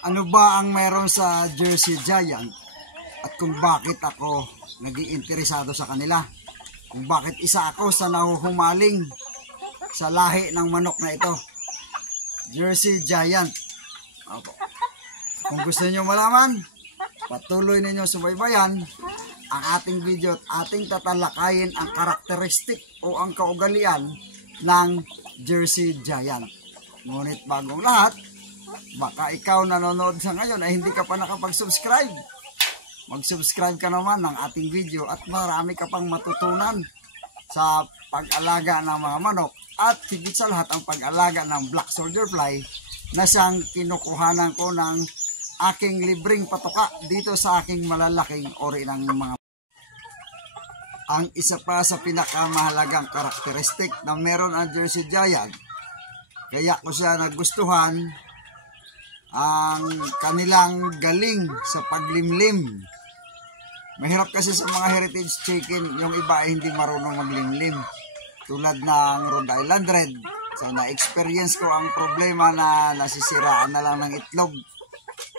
Ano ba ang meron sa Jersey Giant at kung bakit ako naging interesado sa kanila? Kung bakit isa ako sa nahuhumaling sa lahi ng manok na ito, Jersey Giant. Opo. Kung gusto niyo malaman, patuloy ninyo subaybayan ang ating video at ating tatalakayin ang karakteristik o ang kaugalian ng Jersey Giant. Ngunit bagong lahat, baka ikaw nanonood sa ngayon ay hindi ka pa nakapag-subscribe. Mag-subscribe ka naman ng ating video at marami ka pang matutunan sa pag-alaga ng mga manok at higit sa lahat ang pag-alaga ng Black Soldier Fly na siyang kinukuhanan ko ng aking libreng patoka dito sa aking malalaking ori ng mga. Ang isa pa sa pinakamahalagang karakteristik na meron ang Jersey Giant, kaya ko siya nagustuhan, ang kanilang galing sa paglimlim. Mahirap kasi sa mga heritage chicken, yung iba ay hindi marunong maglimlim. Tulad ng Rhode Island Red, so na-experience ko ang problema na nasisiraan na lang ng itlog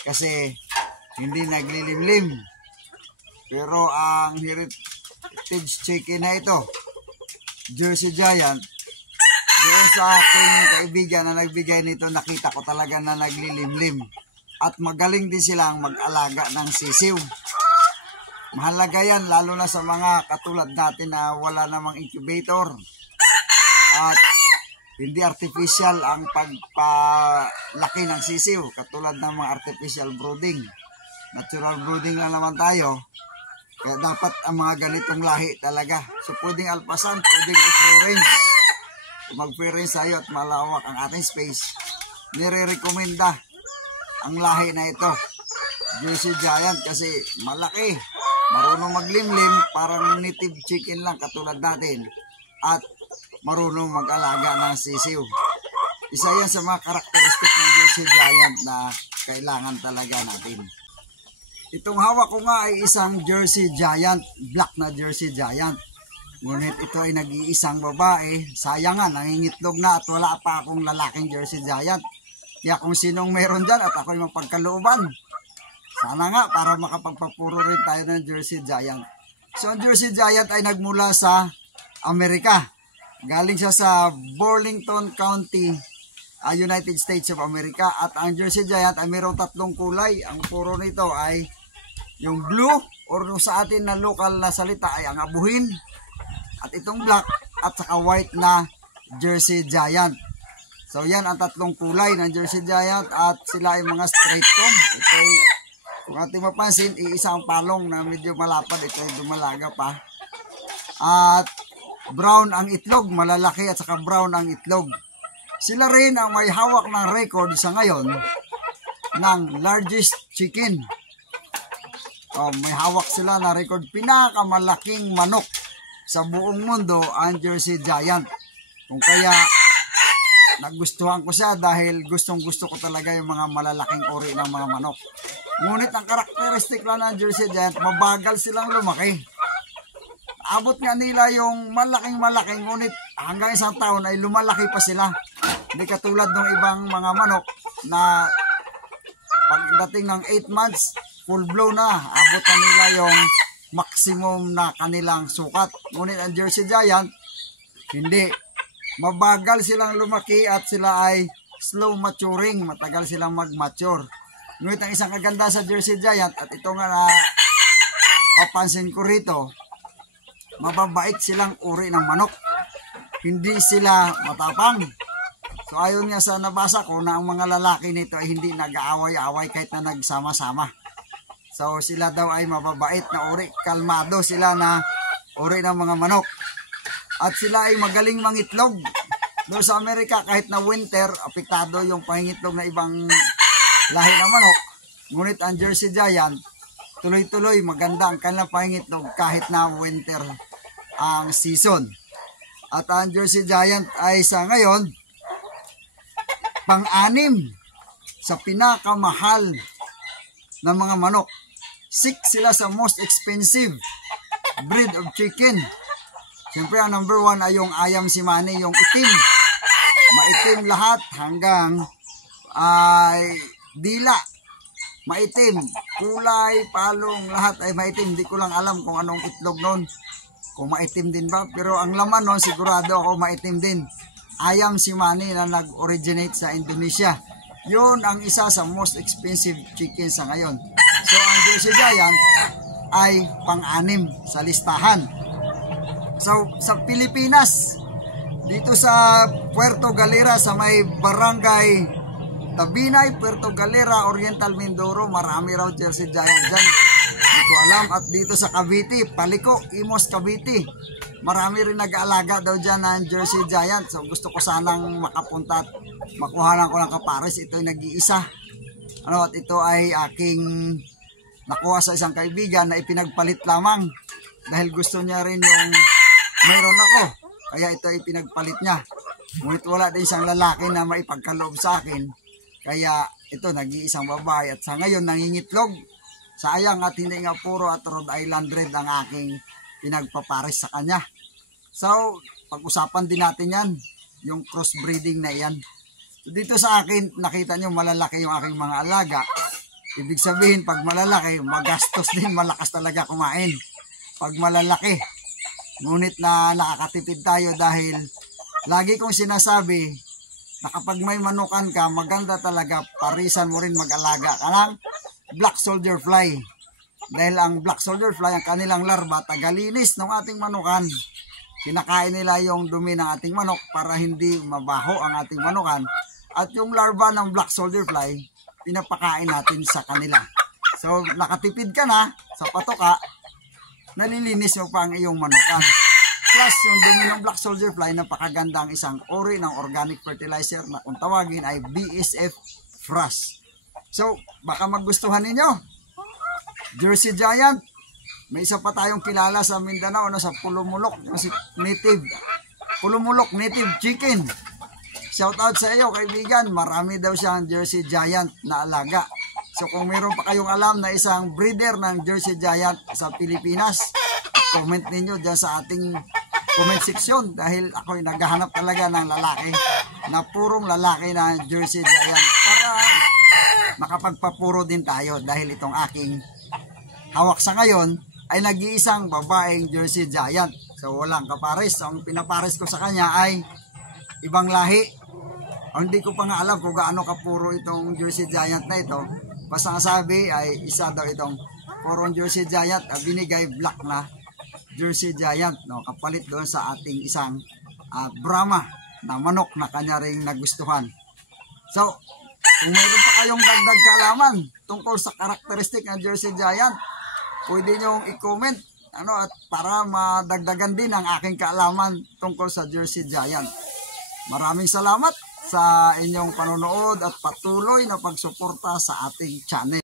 kasi hindi naglilimlim. Pero ang heritage chicken na ito, Jersey Giant, doon sa aking kaibigan na nagbigay nito, nakita ko talaga na naglilimlim. At magaling din silang mag-alaga ng sisiw. Mahalaga yan, lalo na sa mga katulad natin na wala namang incubator. At hindi artificial ang pagpalaki ng sisiw, katulad ng mga artificial brooding. Natural brooding lang naman tayo. Kaya dapat ang mga ganitong lahi talaga. So pwedeng alpasan, pwedeng free range. Kung mag-free range tayo at malawak ang ating space, nire-recommenda ang lahi na ito, Jersey Giant, kasi malaki, marunong maglimlim, parang native chicken lang katulad natin, at marunong mag-alaga ng sisiw. Isa yan sa mga karakteristik ng Jersey Giant na kailangan talaga natin. Itong hawak ko nga ay isang Jersey Giant, black na Jersey Giant. Ngunit ito ay nag-iisang babae. Sayang nga, nangingitlog na at wala pa akong lalaking Jersey Giant. Kaya kung sinong meron dyan at ako'y mapagkalooban, sana nga para makapagpapuro rin tayo ng Jersey Giant. So ang Jersey Giant ay nagmula sa Amerika. Galing siya sa Burlington County, United States of America. At ang Jersey Giant ay mayroong tatlong kulay. Ang puro nito ay yung blue, or sa atin na local na salita ay ang abuhin. At itong black at saka white na Jersey Giant. So yan ang tatlong kulay ng Jersey Giant at sila ay mga straight comb. Ito ay, kung ating mapansin, iisang palong na medyo malapad. Ito ay dumalaga pa. At brown ang itlog, malalaki at saka brown ang itlog. Sila rin ang may hawak ng record sa ngayon ng largest chicken. May hawak sila na record, pinakamalaking manok sa buong mundo ang Jersey Giant. Kung kaya nagustuhan ko siya dahil gustong gusto ko talaga yung mga malalaking ori ng mga manok. Ngunit ang karakteristik lang ng Jersey Giant, mabagal silang lumaki. Abot nga nila yung malaking-malaking, ngunit hanggang isang taon ay lumalaki pa sila. Hindi katulad ng ibang mga manok na pagdating ng 8 months, full blow na. Abot na nila yung maximum na kanilang sukat. Ngunit ang Jersey Giant, hindi. Mabagal silang lumaki at sila ay slow maturing. Matagal silang mag-mature. Ngunit ang isang kaganda sa Jersey Giant, at ito nga na papansin ko rito, mababait silang uri ng manok. Hindi sila matapang. So ayon nga sa nabasa ko na ang mga lalaki nito ay hindi nag-aaway-aaway kahit na nagsama-sama. So sila daw ay mababait na uri, kalmado sila na uri ng mga manok. At sila ay magaling mangitlog. Doon sa Amerika kahit na winter, apektado yung pangingitlog na ibang lahi ng manok. Ngunit ang Jersey Giant, tuloy-tuloy maganda ang kanilang pangingitlog kahit na winter ang season. At ang Jersey Giant ay sa ngayon, pang-anim sa pinakamahal ng mga manok. 6 sila sa most expensive breed of chicken. Siyempre ang number 1 ay yung Ayam Cemani, yung itim. Maitim lahat hanggang ay dila. maitim, kulay, palong, lahat ay maitim. Hindi ko lang alam kung anong itlog nun, kung maitim din ba, pero ang laman nun sigurado ako maitim din. Ayam Cemani na nag-originate sa Indonesia. Yun ang isa sa most expensive chicken sa ngayon. So ang Jersey Giant ay pang-anim sa listahan. So sa Pilipinas, dito sa Puerto Galera, sa may barangay Tabinay, Puerto Galera, Oriental Mindoro, marami raw Jersey Giant dyan. Hindi ko alam. At dito sa Cavite, Paliko, Imos, Cavite, marami rin nag-aalaga daw dyan ng Jersey Giant. So gusto ko sanang makapunta at makuhanan ko ng kapares. Ito ay nag-iisa. At ito ay aking nakuha sa isang kaibigan na ipinagpalit lamang dahil gusto niya rin yung meron ako. Kaya ito ay pinagpalit niya. Ngunit wala din isang lalaki na maipagkaloob sa akin. Kaya ito nag-iisang babae at sa ngayon nangingitlog. Sayang at hindi nga puro at Rhode Island Red ang aking pinagpapares sa kanya. So pag-usapan din natin yan, yung crossbreeding na yan. So, dito sa akin nakita nyo malalaki yung aking mga alaga. Ibig sabihin pag malalaki magastos din, malakas talaga kumain pag malalaki. Ngunit na nakakatipid tayo dahil lagi kong sinasabi na kapag may manukan ka, maganda talaga parisan mo rin mag-alaga ka ng black soldier fly. Dahil ang black soldier fly, ang kanilang larva, tagalinis ng ating manukan. Kinakain nila yung dumi ng ating manok para hindi mabaho ang ating manukan. At yung larva ng black soldier fly, pinapakain natin sa kanila. So nakatipid ka na sa patoka, nalilinis mo pa ang iyong manukan. Plus, yung dumi ng black soldier fly, napakaganda ang isang uri ng organic fertilizer na kung tawagin ay BSF Frost. So, baka magustuhan ninyo. Jersey Giant. May isa pa tayong kilala sa Mindanao, sa Pulumulok, si native. Pulumulok native chicken. Shout out sa iyo, kaibigan. Marami daw siyang Jersey Giant na alaga. So, kung meron pa kayong alam na isang breeder ng Jersey Giant sa Pilipinas, comment ninyo dyan sa ating comment section dahil ako'y naghahanap talaga ng lalaki na purong lalaki na Jersey Giant para makapagpapuro din tayo dahil itong aking hawak sa ngayon ay nag-iisang babaeng Jersey Giant. So walang kapares. So, ang pinapares ko sa kanya ay ibang lahi. Hindi ko pa nga alam kung gaano kapuro itong Jersey Giant na ito. Basta ang sabi ay isa daw itong purong Jersey Giant, binigay black na Jersey Giant, no, kapalit doon sa ating isang Brahma na manok na kanya ring nagustuhan. So, kung mayroon pa kayong dagdag kaalaman tungkol sa karakteristik ng Jersey Giant, pwede nyo i-comment at para madagdagan din ang aking kaalaman tungkol sa Jersey Giant. Maraming salamat sa inyong panonood at patuloy na pagsuporta sa ating channel.